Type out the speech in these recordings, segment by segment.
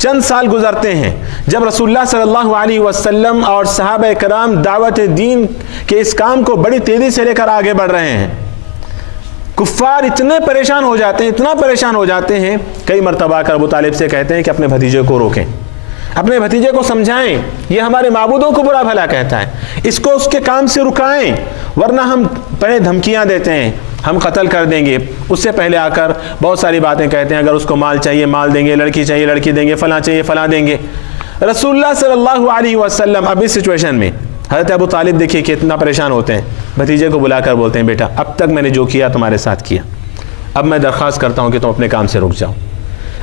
چند سال گزرتے ہیں جب رسول اللہ صلی اللہ علیہ وسلم اور صحابہ کرام دعوت دین کے اس کام کو بڑی تیزی سے لے کر آگے بڑھ رہے ہیں، کفار اتنے پریشان ہو جاتے ہیں، اتنا پریشان ہو جاتے ہیں، کئی مرتبہ آ کر ابو طالب سے کہتے ہیں کہ اپنے بھتیجے کو روکیں، اپنے بھتیجے کو سمجھائیں، یہ ہمارے معبودوں کو برا بھلا کہتا ہے، اس کو اس کے کام سے رکائیں، ورنہ ہم بڑے دھمکیاں دیتے ہیں، ہم قتل کر دیں گے۔ اس سے پہلے آ کر بہت ساری باتیں کہتے ہیں، اگر اس کو مال چاہیے مال دیں گے، لڑکی چاہیے لڑکی دیں گے، فلاں چاہیے فلاں دیں گے۔ رسول اللہ صلی اللہ علیہ وسلم اب اس سچویشن میں حضرت ابو طالب دیکھیے کہ اتنا پریشان ہوتے ہیں، بھتیجے کو بلا کر بولتے ہیں بیٹا اب تک میں نے جو کیا تمہارے ساتھ کیا، اب میں درخواست کرتا ہوں کہ تم اپنے کام سے رک جاؤ،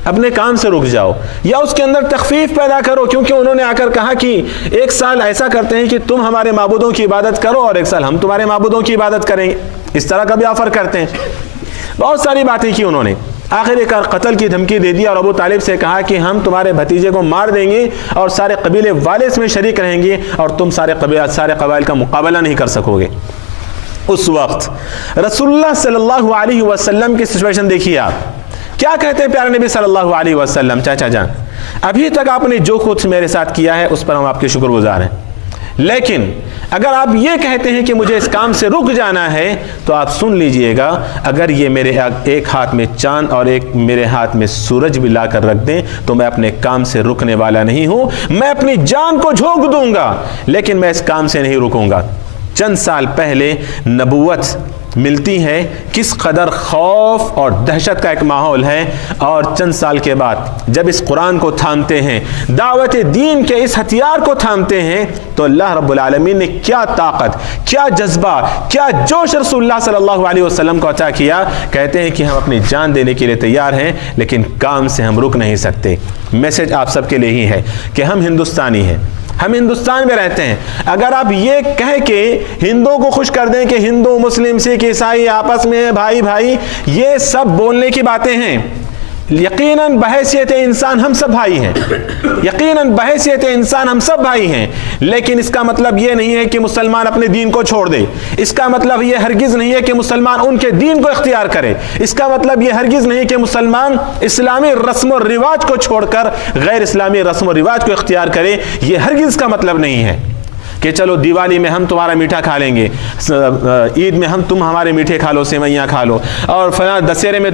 اپنے کام سے رک جاؤ، یا اس کے اندر تخفیف پیدا کرو، کیونکہ انہوں نے آ کر کہا کہ ایک سال ایسا کرتے ہیں کہ تم ہمارے معبودوں کی عبادت کرو اور ایک سال ہم تمہارے معبودوں کی عبادت کریں گے، اس طرح کا بھی آفر کرتے ہیں۔ بہت ساری باتیں کی انہوں نے، آخر ایک قتل کی دھمکی دے دی اور ابو طالب سے کہا کہ ہم تمہارے بھتیجے کو مار دیں گے اور سارے قبیلے والے اس میں شریک رہیں گے اور تم سارے قبائل کا مقابلہ نہیں کر سکو گے۔ اس وقت رسول اللہ صلی اللہ علیہ وسلم کی سچویشن دیکھیے آپ کیا کہتے ہیں پیارے نبی صلی اللہ علیہ وسلم، چاچا جان ابھی تک آپ نے جو کچھ میرے ساتھ کیا ہے اس پر ہم آپ کے شکر گزار ہیں، لیکن اگر آپ یہ کہتے ہیں کہ مجھے اس کام سے رک جانا ہے تو آپ سن لیجئے گا، اگر یہ میرے ایک ہاتھ میں چاند اور ایک میرے ہاتھ میں سورج بھی لا کر رکھ دیں تو میں اپنے کام سے رکنے والا نہیں ہوں، میں اپنی جان کو جھونک دوں گا لیکن میں اس کام سے نہیں رکوں گا۔ چند سال پہلے نبوت ملتی ہے، کس قدر خوف اور دہشت کا ایک ماحول ہے، اور چند سال کے بعد جب اس قرآن کو تھامتے ہیں، دعوت دین کے اس ہتھیار کو تھامتے ہیں، تو اللہ رب العالمین نے کیا طاقت، کیا جذبہ، کیا جوش رسول اللہ صلی اللہ علیہ وسلم کو عطا کیا۔ کہتے ہیں کہ ہم اپنی جان دینے کے لیے تیار ہیں لیکن کام سے ہم رک نہیں سکتے۔ میسج آپ سب کے لیے ہی ہے کہ ہم ہندوستانی ہیں، ہم ہندوستان میں رہتے ہیں، اگر آپ یہ کہہ کے ہندوؤں کو خوش کر دیں کہ ہندو مسلم سکھ عیسائی آپس میں بھائی بھائی، یہ سب بولنے کی باتیں ہیں، یقیناً بحیثیت انسان ہم سب بھائی ہیں، یقیناً بحیثیت انسان ہم سب بھائی ہیں، لیکن اس کا مطلب یہ نہیں ہے کہ مسلمان اپنے دین کو چھوڑ دے، اس کا مطلب یہ ہرگز نہیں ہے کہ مسلمان ان کے دین کو اختیار کرے، اس کا مطلب یہ ہرگز نہیں کہ مسلمان اسلامی رسم و رواج کو چھوڑ کر غیر اسلامی رسم و رواج کو اختیار کرے، یہ ہرگز کا مطلب نہیں ہے کہ چلو دیوالی میں ہم تمہارا میٹھا کھا لیں گے، عید میں تم ہمارے میٹھے کھا لو، سیویاں کھا لو، اور فلاں دسہرے میں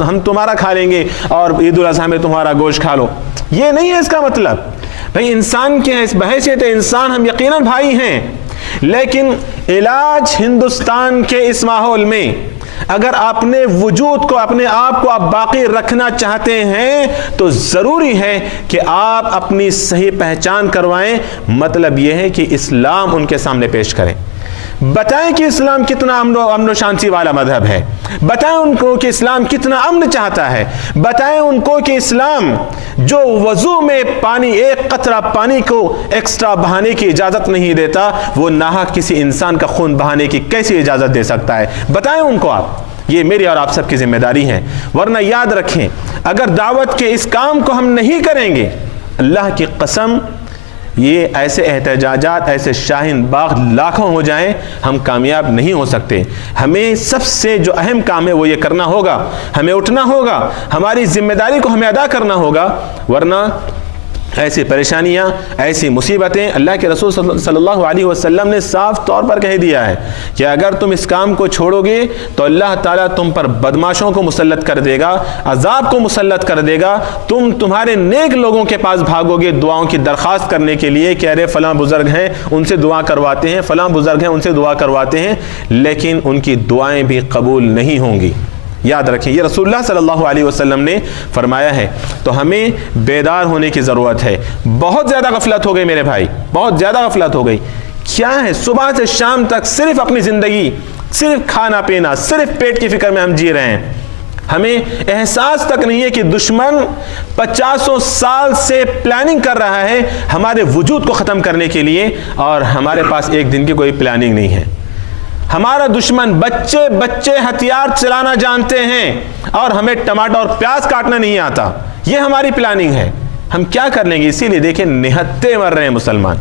ہم تمہارا کھا لیں گے اور عید الاضحیٰ میں تمہارا گوشت کھا لو۔ یہ نہیں ہے اس کا مطلب۔ بھئی انسان کے بحیثیت انسان ہم یقیناً بھائی ہیں، لیکن علاج ہندوستان کے اس ماحول میں اگر اپنے وجود کو، اپنے آپ کو آپ باقی رکھنا چاہتے ہیں تو ضروری ہے کہ آپ اپنی صحیح پہچان کروائیں۔ مطلب یہ ہے کہ اسلام ان کے سامنے پیش کریں، بتائیں کہ اسلام کتنا امن و شانتی والا مذہب ہے، بتائیں ان کو کہ اسلام کتنا امن چاہتا ہے، بتائیں ان کو کہ اسلام جو وضو میں پانی، ایک قطرہ پانی کو ایکسٹرا بہانے کی اجازت نہیں دیتا، وہ ناحق کسی انسان کا خون بہانے کی کیسی اجازت دے سکتا ہے، بتائیں ان کو آپ۔ یہ میری اور آپ سب کی ذمہ داری ہے، ورنہ یاد رکھیں اگر دعوت کے اس کام کو ہم نہیں کریں گے، اللہ کی قسم یہ ایسے احتجاجات، ایسے شاہین باغ لاکھوں ہو جائیں، ہم کامیاب نہیں ہو سکتے۔ ہمیں سب سے جو اہم کام ہے وہ یہ کرنا ہوگا، ہمیں اٹھنا ہوگا، ہماری ذمہ داری کو ہمیں ادا کرنا ہوگا، ورنہ ایسی پریشانیاں، ایسی مصیبتیں، اللہ کے رسول صلی اللہ علیہ وسلم نے صاف طور پر کہہ دیا ہے کہ اگر تم اس کام کو چھوڑو گے تو اللہ تعالیٰ تم پر بدماشوں کو مسلط کر دے گا، عذاب کو مسلط کر دے گا، تمہارے نیک لوگوں کے پاس بھاگو گے دعاؤں کی درخواست کرنے کے لیے کہ ارے فلاں بزرگ ہیں ان سے دعا کرواتے ہیں، فلاں بزرگ ہیں ان سے دعا کرواتے ہیں، لیکن ان کی دعائیں بھی قبول نہیں ہوں گی۔ یاد رکھیں یہ رسول اللہ صلی اللہ علیہ وسلم نے فرمایا ہے، تو ہمیں بیدار ہونے کی ضرورت ہے۔ بہت زیادہ غفلت ہو گئی میرے بھائی، بہت زیادہ غفلت ہو گئی۔ کیا ہے صبح سے شام تک صرف اپنی زندگی، صرف کھانا پینا، صرف پیٹ کی فکر میں ہم جی رہے ہیں، ہمیں احساس تک نہیں ہے کہ دشمن 50 سال سے پلاننگ کر رہا ہے ہمارے وجود کو ختم کرنے کے لیے، اور ہمارے پاس ایک دن کی کوئی پلاننگ نہیں ہے۔ ہمارا دشمن بچے ہتھیار چلانا جانتے ہیں اور ہمیں ٹماٹر اور پیاز کاٹنا نہیں آتا، یہ ہماری پلاننگ ہے۔ ہم کیا کر لیں گے؟ اسی لیے دیکھیں نہتے مر رہے ہیں مسلمان،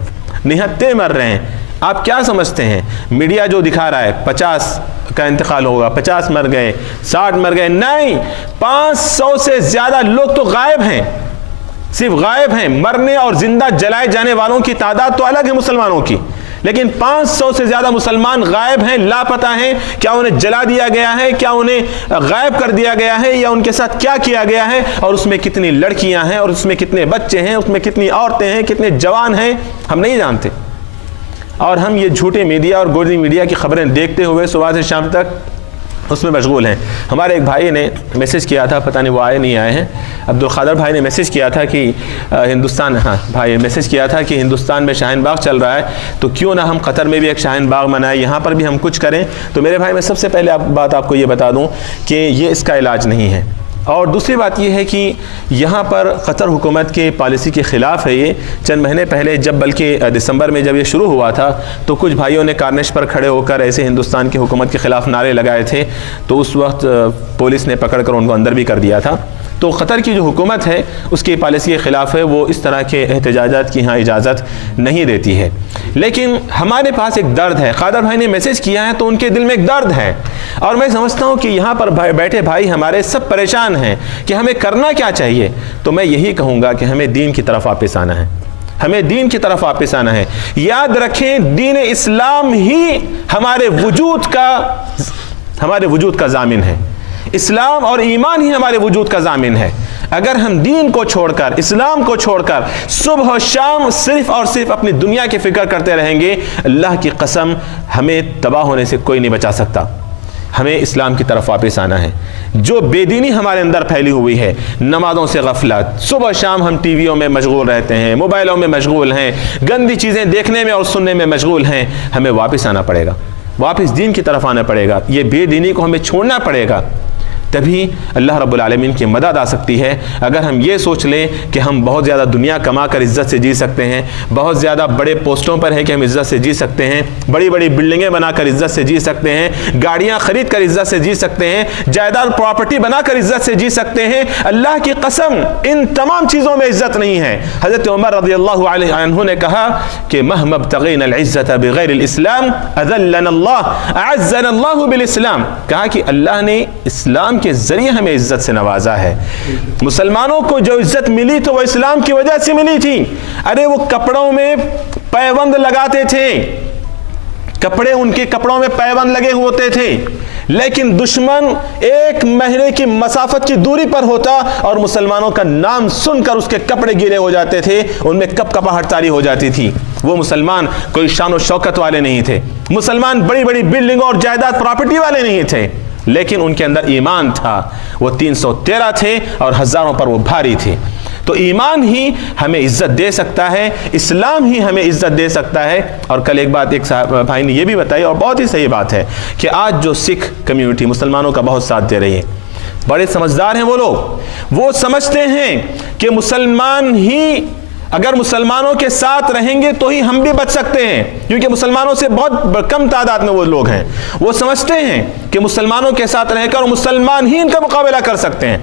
نہتے مر رہے ہیں۔ آپ کیا سمجھتے ہیں میڈیا جو دکھا رہا ہے 50 کا انتقال ہوگا، 50 مر گئے، 60 مر گئے؟ نہیں، 500 سے زیادہ لوگ تو غائب ہیں، صرف غائب ہیں. مرنے اور زندہ جلائے جانے والوں کی تعداد تو الگ ہے مسلمانوں کی, لیکن 500 سے زیادہ مسلمان غائب ہیں, لاپتہ ہیں. کیا انہیں جلا دیا گیا ہے, کیا انہیں غائب کر دیا گیا ہے, یا ان کے ساتھ کیا کیا گیا ہے, اور اس میں کتنی لڑکیاں ہیں, اور اس میں کتنے بچے ہیں, اس میں کتنی عورتیں ہیں, کتنے جوان ہیں, ہم نہیں جانتے. اور ہم یہ جھوٹے میڈیا اور گوڑی میڈیا کی خبریں دیکھتے ہوئے صبح سے شام تک اس میں مشغول ہیں. ہمارے ایک بھائی نے میسیج کیا تھا, پتہ نہیں وہ آئے نہیں آئے ہیں, عبد القادر بھائی نے میسیج کیا تھا کہ میسیج کیا تھا کہ ہندوستان میں شاہین باغ چل رہا ہے, تو کیوں نہ ہم قطر میں بھی ایک شاہین باغ منائیں, یہاں پر بھی ہم کچھ کریں. تو میرے بھائی, میں سب سے پہلے بات آپ کو یہ بتا دوں کہ یہ اس کا علاج نہیں ہے. اور دوسری بات یہ ہے کہ یہاں پر قطر حکومت کے پالیسی کے خلاف ہے. یہ چند مہینے پہلے جب, بلکہ دسمبر میں جب یہ شروع ہوا تھا, تو کچھ بھائیوں نے کارنش پر کھڑے ہو کر ایسے ہندوستان کی حکومت کے خلاف نعرے لگائے تھے, تو اس وقت پولیس نے پکڑ کر ان کو اندر بھی کر دیا تھا. تو قطر کی جو حکومت ہے اس کی پالیسی کے خلاف ہے, وہ اس طرح کے احتجاجات کی یہاں اجازت نہیں دیتی ہے. لیکن ہمارے پاس ایک درد ہے. قادر بھائی نے میسیج کیا ہے تو ان کے دل میں ایک درد ہے, اور میں سمجھتا ہوں کہ یہاں پر بیٹھے بھائی ہمارے سب پریشان ہیں کہ ہمیں کرنا کیا چاہیے. تو میں یہی کہوں گا کہ ہمیں دین کی طرف واپس آنا ہے, ہمیں دین کی طرف واپس آنا ہے. یاد رکھیں, دین اسلام ہی ہمارے وجود کا ضامن ہے. اسلام اور ایمان ہی ہمارے وجود کا ضامن ہے. اگر ہم دین کو چھوڑ کر, اسلام کو چھوڑ کر صبح و شام صرف اور صرف اپنی دنیا کی فکر کرتے رہیں گے, اللہ کی قسم ہمیں تباہ ہونے سے کوئی نہیں بچا سکتا. ہمیں اسلام کی طرف واپس آنا ہے. جو بے دینی ہمارے اندر پھیلی ہوئی ہے, نمازوں سے غفلت, صبح شام ہم ٹی ویوں میں مشغول رہتے ہیں, موبائلوں میں مشغول ہیں, گندی چیزیں دیکھنے میں اور سننے میں مشغول ہیں, ہمیں واپس آنا پڑے گا, واپس دین کی طرف آنا پڑے گا. یہ بے دینی کو ہمیں چھوڑنا پڑے گا, تبھی اللہ رب العالمین کی مدد آ سکتی ہے. اگر ہم یہ سوچ لیں کہ ہم بہت زیادہ دنیا کما کر عزت سے جی سکتے ہیں, بہت زیادہ بڑے پوسٹوں پر ہیں کہ ہم عزت سے جی سکتے ہیں, بڑی بڑی بلڈنگیں بنا کر عزت سے جی سکتے ہیں, گاڑیاں خرید کر عزت سے جی سکتے ہیں, جائیداد پراپرٹی بنا کر عزت سے جی سکتے ہیں, اللہ کی قسم ان تمام چیزوں میں عزت نہیں ہے. حضرت عمر رضی اللہ عنہ نے کہا کہ مہما ابتغینا العزت بغیر الاسلام اذلنا اللہ اعزنا اللہ بالاسلام. کہا کہ اللہ نے اسلام کے ذریعے ہمیں عزت سے نوازا ہے. مسلمانوں کو جو عزت ملی تو وہ اسلام کی وجہ سے ملی تھی. ارے وہ کپڑوں میں پیوند لگاتے تھے, ان کے کپڑوں میں پیوند لگے ہوتے تھے, لیکن دشمن 1 مہینے کی مسافت کی دوری پر ہوتا اور مسلمانوں کا نام سن کر اس کے کپڑے گیلے ہو جاتے تھے, ان میں کپکپاہٹ طاری ہو جاتی تھی. وہ مسلمان کوئی شان و شوکت والے نہیں تھے, مسلمان بڑی بڑی بلڈنگوں اور جائیداد پراپرٹی والے نہیں تھے, لیکن ان کے اندر ایمان تھا. وہ 313 تھے اور ہزاروں پر وہ بھاری تھے. تو ایمان ہی ہمیں عزت دے سکتا ہے, اسلام ہی ہمیں عزت دے سکتا ہے. اور کل ایک بات ایک بھائی نے یہ بھی بتائی, اور بہت ہی صحیح بات ہے, کہ آج جو سکھ کمیونٹی مسلمانوں کا بہت ساتھ دے رہی ہے, بڑے سمجھدار ہیں وہ لوگ. وہ سمجھتے ہیں کہ مسلمان ہی اگر مسلمانوں کے ساتھ رہیں گے تو ہی ہم بھی بچ سکتے ہیں, کیونکہ مسلمانوں سے بہت کم تعداد میں وہ لوگ ہیں. وہ سمجھتے ہیں کہ مسلمانوں کے ساتھ رہ کر مسلمان ہی ان کا مقابلہ کر سکتے ہیں.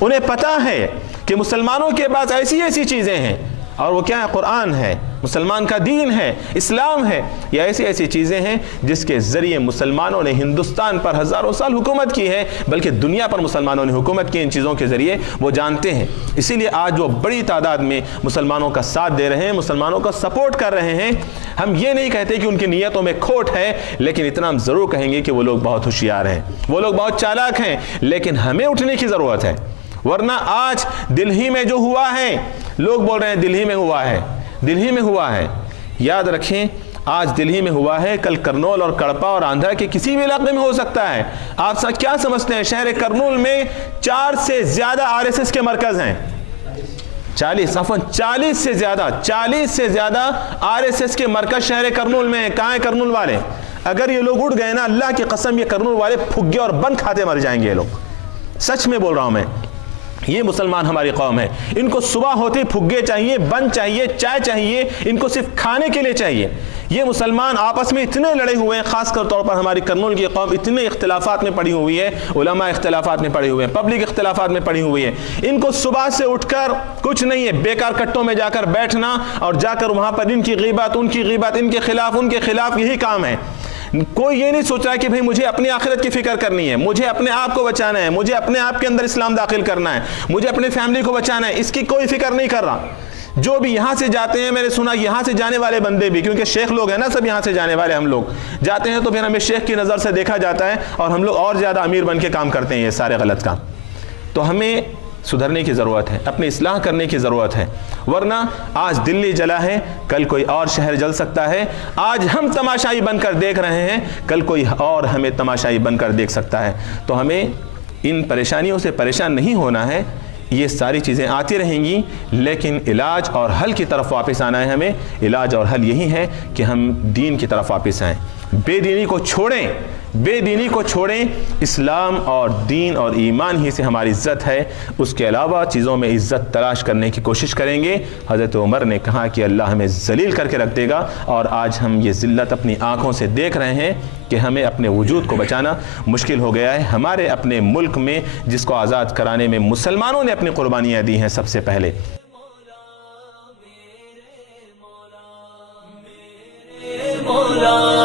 انہیں پتہ ہے کہ مسلمانوں کے پاس ایسی چیزیں ہیں, اور وہ کیا ہے؟ قرآن ہے, مسلمان کا دین ہے, اسلام ہے. یہ ایسی چیزیں ہیں جس کے ذریعے مسلمانوں نے ہندوستان پر ہزاروں سال حکومت کی ہے, بلکہ دنیا پر مسلمانوں نے حکومت کی. ان چیزوں کے ذریعے وہ جانتے ہیں. اسی لیے آج وہ بڑی تعداد میں مسلمانوں کا ساتھ دے رہے ہیں, مسلمانوں کا سپورٹ کر رہے ہیں. ہم یہ نہیں کہتے کہ ان کی نیتوں میں کھوٹ ہے, لیکن اتنا ہم ضرور کہیں گے کہ وہ لوگ بہت ہوشیار ہیں, وہ لوگ بہت چالاک ہیں. لیکن ہمیں اٹھنے کی ضرورت ہے, ورنہ آج دلہی میں جو ہوا ہے, لوگ بول رہے ہیں دلہی میں ہوا ہے, دلہی میں ہوا ہے. یاد رکھیں, آج دلہی میں ہوا ہے, کل کرنول اور کڑپا اور آندھرا کے کسی بھی علاقے میں ہو سکتا ہے. آپ کیا سمجھتے ہیں, شہر کرنول میں 4 سے زیادہ RSS کے مرکز ہیں, 40 سے زیادہ RSS کے مرکز شہر کرنول میں ہیں. کہاں ہیں کرنول والے؟ اگر یہ لوگ اٹھ گئے نا, اللہ کی قسم یہ کرنول والے پھگے اور بند کھاتے مر جائیں گے یہ لوگ. سچ میں بول رہا ہوں میں. یہ مسلمان ہماری قوم ہے, ان کو صبح ہوتے پھگے چاہیے, بند چاہیے, چائے چاہیے, ان کو صرف کھانے کے لیے چاہیے. یہ مسلمان آپس میں اتنے لڑے ہوئے ہیں, خاص کر طور پر ہماری کرنول کی قوم اتنے اختلافات میں پڑی ہوئی ہے, علماء اختلافات میں پڑی ہوئے ہیں, پبلک اختلافات میں پڑی ہوئی ہے. ان کو صبح سے اٹھ کر کچھ نہیں ہے, بیکار کٹوں میں جا کر بیٹھنا اور جا کر وہاں پر ان کی غیبت, ان کی غیبت, ان کے خلاف, یہی کام ہے. کوئی یہ نہیں سوچ رہا کہ بھئی مجھے اپنی آخرت کی فکر کرنی ہے، مجھے اپنے آپ کو بچانا ہے، مجھے اپنے آپ کے اندر اسلام داخل کرنا ہے، مجھے اپنے فیملی کو بچانا ہے، اس کی کوئی فکر نہیں کر رہا۔ جو بھی یہاں سے جاتے ہیں، میں نے سنا یہاں سے جانے والے بندے بھی، کیونکہ شیخ لوگ ہیں نا سب یہاں سے جانے والے، ہم لوگ جاتے ہیں تو پھر ہمیں شیخ کی نظر سے دیکھا جاتا ہے اور ہم لوگ اور زیادہ امیر بن کے کام کرتے ہیں، یہ سارے غلط کام۔ تو ہمیں سدھرنے کی ضرورت ہے، اپنی اصلاح کرنے کی ضرورت ہے، ورنہ آج دلی جلا ہے، کل کوئی اور شہر جل سکتا ہے۔ آج ہم تماشائی بن کر دیکھ رہے ہیں، کل کوئی اور ہمیں تماشائی بن کر دیکھ سکتا ہے۔ تو ہمیں ان پریشانیوں سے پریشان نہیں ہونا ہے، یہ ساری چیزیں آتی رہیں گی، لیکن علاج اور حل کی طرف واپس آنا ہے ہمیں۔ علاج اور حل یہی ہے کہ ہم دین کی طرف واپس آئیں، بے دینی کو چھوڑیں، بے دینی کو چھوڑیں۔ اسلام اور دین اور ایمان ہی سے ہماری عزت ہے، اس کے علاوہ چیزوں میں عزت تلاش کرنے کی کوشش کریں گے۔ حضرت عمر نے کہا کہ اللہ ہمیں ذلیل کر کے رکھ دے گا، اور آج ہم یہ ذلت اپنی آنکھوں سے دیکھ رہے ہیں کہ ہمیں اپنے وجود کو بچانا مشکل ہو گیا ہے۔ ہمارے اپنے ملک میں جس کو آزاد کرانے میں مسلمانوں نے اپنی قربانیاں دی ہیں سب سے پہلے، مولا